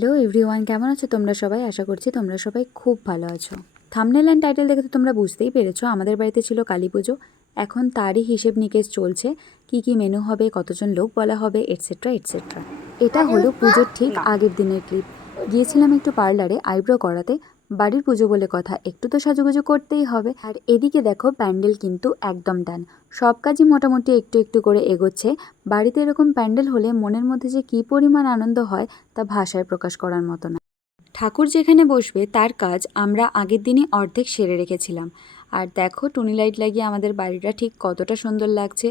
Hello everyone, কেমন আছো তোমরা সবাই? আশা করছি তোমরা সবাই খুব ভালো আছো। থামনেল অ্যান্ড টাইটেল দেখে তো তোমরা বুঝতেই পেরেছ, আমাদের বাড়িতে ছিল কালী পুজো। এখন তারই হিসেব নিকেশ চলছে, কি কি মেনু হবে, কতজন লোক বলা হবে এটসেট্রা এটসেট্রা এটা হলো পুজোর ঠিক আগের দিনের ক্লিপ গিয়েছিলাম একটু পার্লারে আইব্রো করাতে বাড়ির পুজো বলে কথা, একটু তো সাজুগুজু করতেই হবে। আর এদিকে দেখো, প্যান্ডেল কিন্তু একদম ডান। সব কাজই মোটামুটি একটু একটু করে এগোচ্ছে। বাড়িতে এরকম প্যান্ডেল হলে মনের মধ্যে যে কী পরিমাণ আনন্দ হয়, তা ভাষায় প্রকাশ করার মতো না। ঠাকুর যেখানে বসবে, তার কাজ আমরা আগের দিনই অর্ধেক সেরে রেখেছিলাম। আর দেখো, টুনি লাইট লাগিয়ে আমাদের বাড়িটা ঠিক কতটা সুন্দর লাগছে।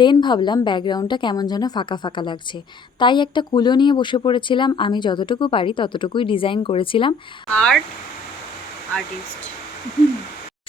দেন ভাবলাম ব্যাকগ্রাউন্ডটা কেমন যেন ফাঁকা ফাঁকা লাগছে। তাই একটা কুলো নিয়ে বসে পড়েছিলাম। আমি যতটুকু পারি ততটুকুই ডিজাইন করেছিলাম। আর্ট আর্টিস্ট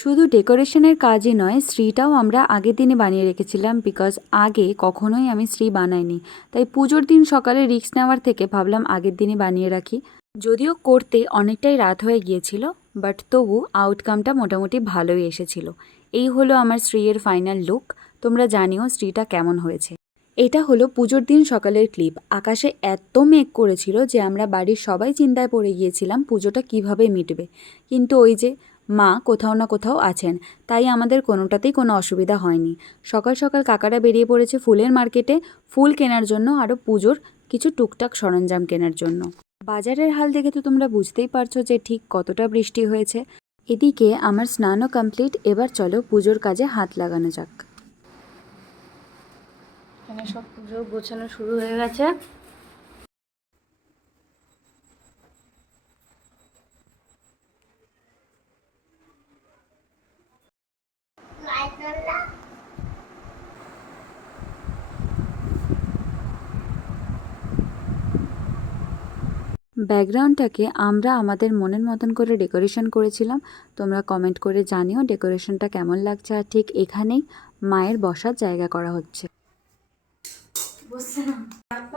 শুধু ডেকোরেশনের কাজই নয় শ্রীটাও আমরা আগের দিনে বানিয়ে রেখেছিলাম বিকজ আগে কখনোই আমি শ্রী বানাইনি। তাই পুজোর দিন সকালে রিস্ক নেওয়ার থেকে ভাবলাম আগের দিনে বানিয়ে রাখি। যদিও করতে অনেকটাই রাত হয়ে গিয়েছিল বাট তবু আউটকামটা মোটামুটি ভালোই এসেছিল। এই হলো আমার শ্রীয়ের ফাইনাল লুক তোমরা জানিও স্ত্রীটা কেমন হয়েছে। এটা হলো পুজোর দিন সকালের ক্লিপ। আকাশে এত মেঘ করেছিল যে আমরা বাড়ির সবাই চিন্তায় পড়ে গিয়েছিলাম পুজোটা কীভাবে মিটবে। কিন্তু ওই যে মা কোথাও না কোথাও আছেন, তাই আমাদের কোনোটাতেই কোনো অসুবিধা হয়নি। সকাল সকাল কাকারা বেরিয়ে পড়েছে ফুলের মার্কেটে ফুল কেনার জন্য আরও পুজোর কিছু টুকটাক সরঞ্জাম কেনার জন্য। বাজারের হাল দেখে তো তোমরা বুঝতেই পারছ যে ঠিক কতটা বৃষ্টি হয়েছে। এদিকে আমার স্নানও কমপ্লিট, এবার চলো পুজোর কাজে হাত লাগানো যাক। এখানে সব পুজো গোছানো শুরু হয়ে গেছে। ব্যাকগ্রাউন্ডটাকে আমরা আমাদের মনের মতন করে ডেকোরেশন করেছিলাম। তোমরা কমেন্ট করে জানিও ডেকোরেশনটা কেমন লাগছে। আর ঠিক এখানেই মায়ের বসার জায়গা করা হচ্ছে।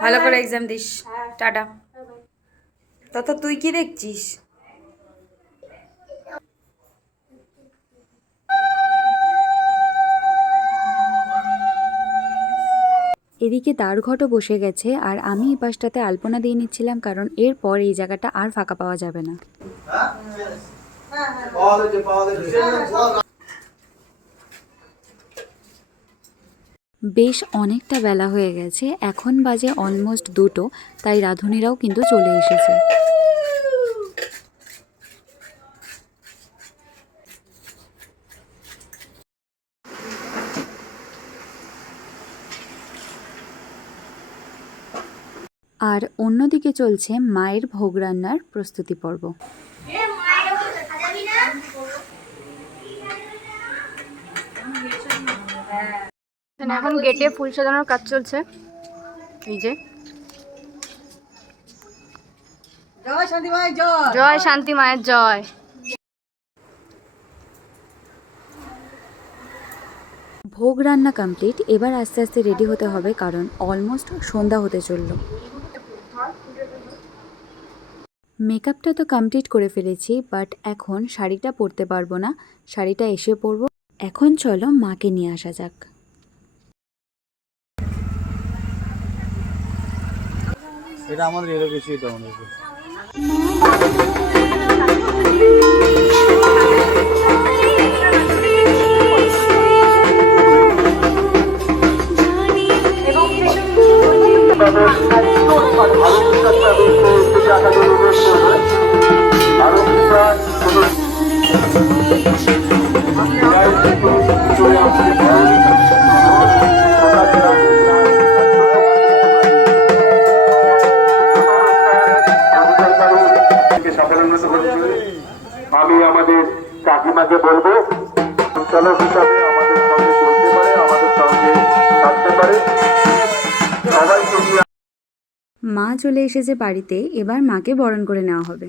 ভালো করে এক্সাম দিস। টাটা। তত তুই কি দেখছিস? এদিকে দাঁড়ঘটও বসে গেছে আর আমি এই পাশটাতে আলপনা দিয়ে নিচ্ছিলাম কারণ এরপর এই জায়গাটা আর ফাঁকা পাওয়া যাবে না। বেশ অনেকটা বেলা হয়ে গেছে, এখন বাজে অলমোস্ট দুটো, তাই রাঁধুনিরাও কিন্তু চলে এসেছে। আর অন্যদিকে চলছে মায়ের ভোগ রান্নার প্রস্তুতি পর্ব। এখানে এখন গেটে ফুল সাজানোর কাজ চলছে। এই যে। জয় শান্তি মায়ের জয়। জয় শান্তি মায়ের জয়। ভোগ রান্না কমপ্লিট এবার আস্তে আস্তে রেডি হতে হবে কারণ অলমোস্ট সন্ধ্যা হতে চলল। মেকআপটা তো কমপ্লিট করে ফেলেছি বাট এখন শাড়িটা পরতে পারব না। শাড়িটা এসে পরবো। এখন চলো মাকে নিয়ে আসা যাক। এটা আমাদের এরকম বেশি এটা আমাদের আমি আমাদের কাকিমাকে বলব হিসাবে আমাদের সঙ্গে চলতে পারে, আমাদের সঙ্গে থাকতে পারে। মা চলে এসেছে বাড়িতে, এবার মাকে বরণ করে নেওয়া হবে।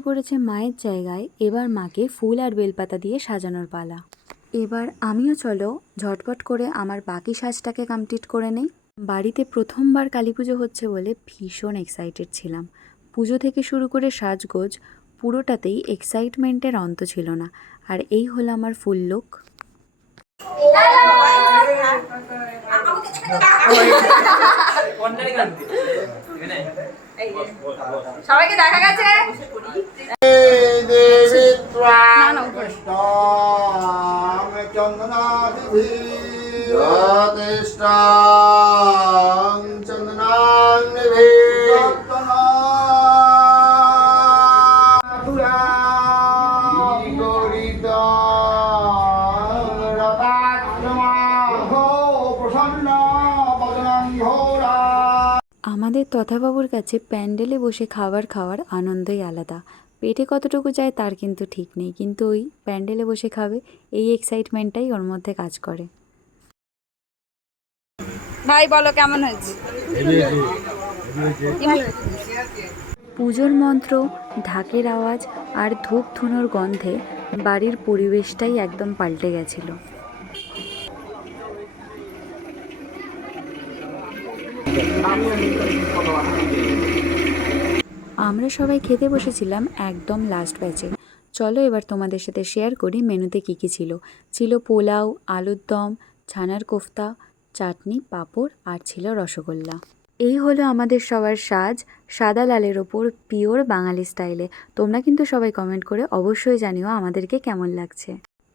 এসে পড়েছে মায়ের জায়গায় এবার মাকে ফুল আর বেলপাতা দিয়ে সাজানোর পালা। এবার আমিও চলো ঝটপট করে আমার বাকি সাজটাকে কমপ্লিট করে নেই। বাড়িতে প্রথমবার কালী পুজো হচ্ছে বলে ভীষণ এক্সাইটেড ছিলাম। পুজো থেকে শুরু করে সাজগোজ পুরোটাতেই এক্সাইটমেন্টের অন্ত ছিল না। আর এই হলো আমার ফুল লুক সবাইকে দেখা গেছে? আমাদের তথাবাবুর কাছে প্যান্ডেলে বসে খাবার খাওয়ার আনন্দই আলাদা। পেটে কতটুকু যায় তার কিন্তু ঠিক নেই কিন্তু ওই প্যান্ডেলে বসে খাবে এই এক্সাইটমেন্টটাই ওর মধ্যে কাজ করে। ভাই বলো কেমন হয়েছে? পুজোর মন্ত্র ঢাকের আওয়াজ আর ধূপ ধুনোর গন্ধে বাড়ির পরিবেশটাই একদম পাল্টে গেছিল। আমরা সবাই খেতে বসেছিলাম একদম লাস্ট ব্যাচে চলো এবার তোমাদের সাথে শেয়ার করি মেনুতে কী কী ছিল। ছিল পোলাও, আলুর দম, ছানার কোফতা, চাটনি, পাঁপড় আর ছিল রসগোল্লা। এই হলো আমাদের সবার সাজ সাদা লালের ওপর পিওর বাঙালি স্টাইলে তোমরা কিন্তু সবাই কমেন্ট করে অবশ্যই জানিও আমাদেরকে কেমন লাগছে।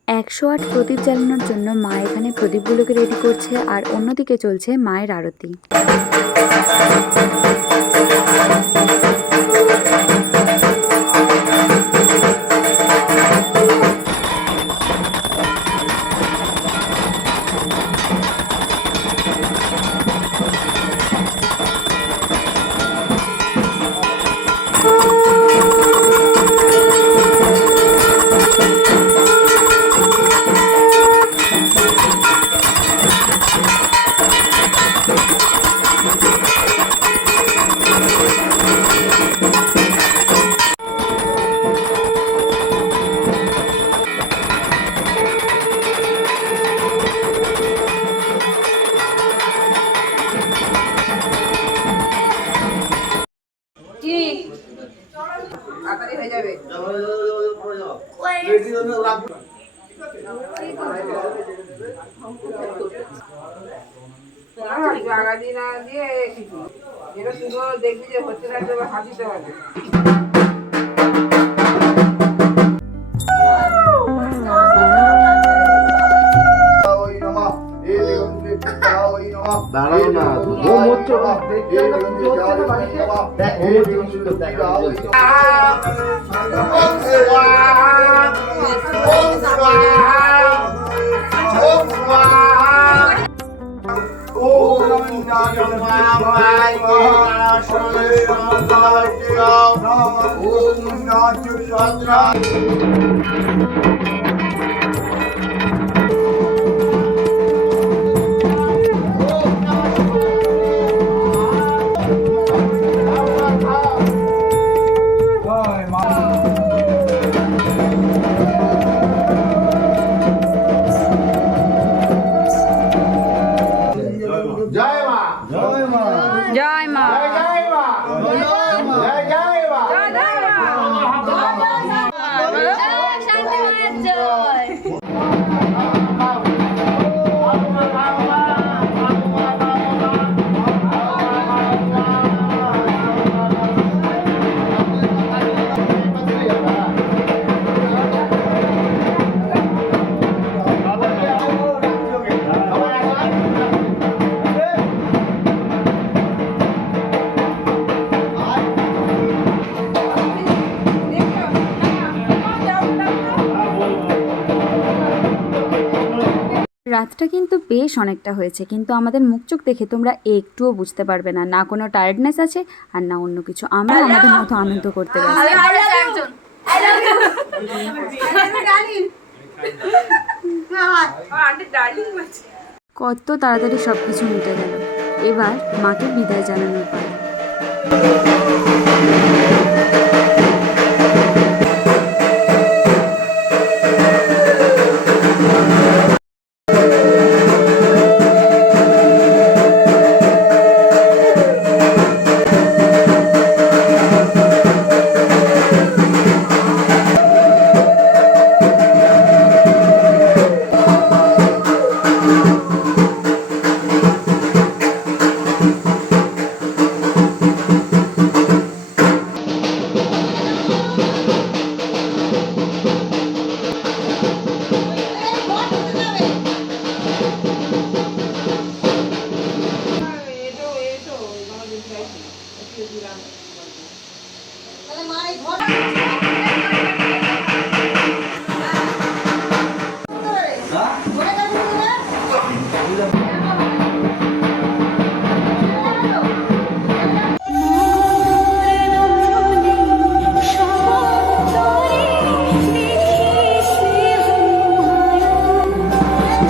একশো আট প্রদীপ জ্বালানোর জন্য মা এখানে প্রদীপগুলোকে রেডি করছে আর অন্যদিকে চলছে মায়ের আরতি। জায়গা দিয়ে না দিয়ে এটা শুধু দেখবি যে হচ্ছে না হাত হবে। দাঁড়াও না ঘুম হচ্ছে জয় শান্তি মায়ের জয় রাতটা কিন্তু বেশ অনেকটা হয়েছে কিন্তু আমাদের মুখ চোখ দেখে তোমরা একটুও বুঝতে পারবে না। না কোনো টায়ার্ডনেস আছে আর না অন্য কিছু। আমরা আমাদের মতো আনন্দ করতে ব্যস্ত। কত তাড়াতাড়ি সব কিছু মিটে গেল। এবার মাকে বিদায় জানানোর পালা।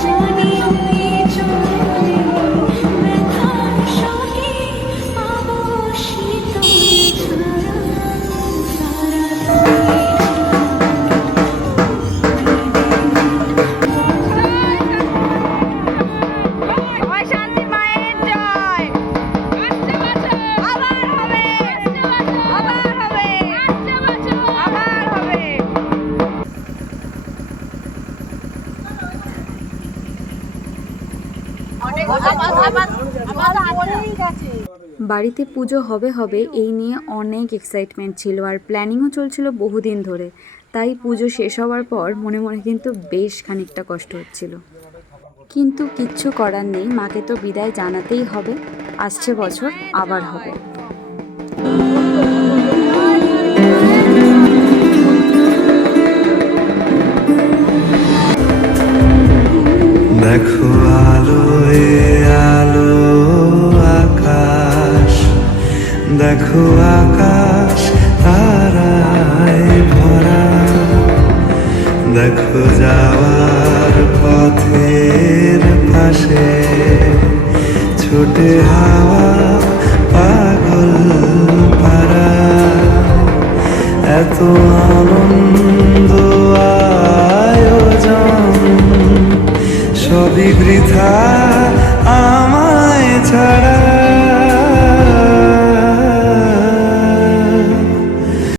শান্তি বাড়িতে পুজো হবে হবে এই নিয়ে অনেক এক্সাইটমেন্ট ছিল আর প্ল্যানিংও চলছিল বহুদিন ধরে। তাই পুজো শেষ হওয়ার পর মনে মনে কিন্তু বেশ খানিকটা কষ্ট হচ্ছিল। কিন্তু কিচ্ছু করার নেই, মাকে তো বিদায় জানাতেই হবে, আসছে বছর, আবার হবে। দেখো দেখো আকাশ তারায় ভরা। দেখো যাওয়ার পথের পাশে ছোটে হাওয়া পাগল পারা এত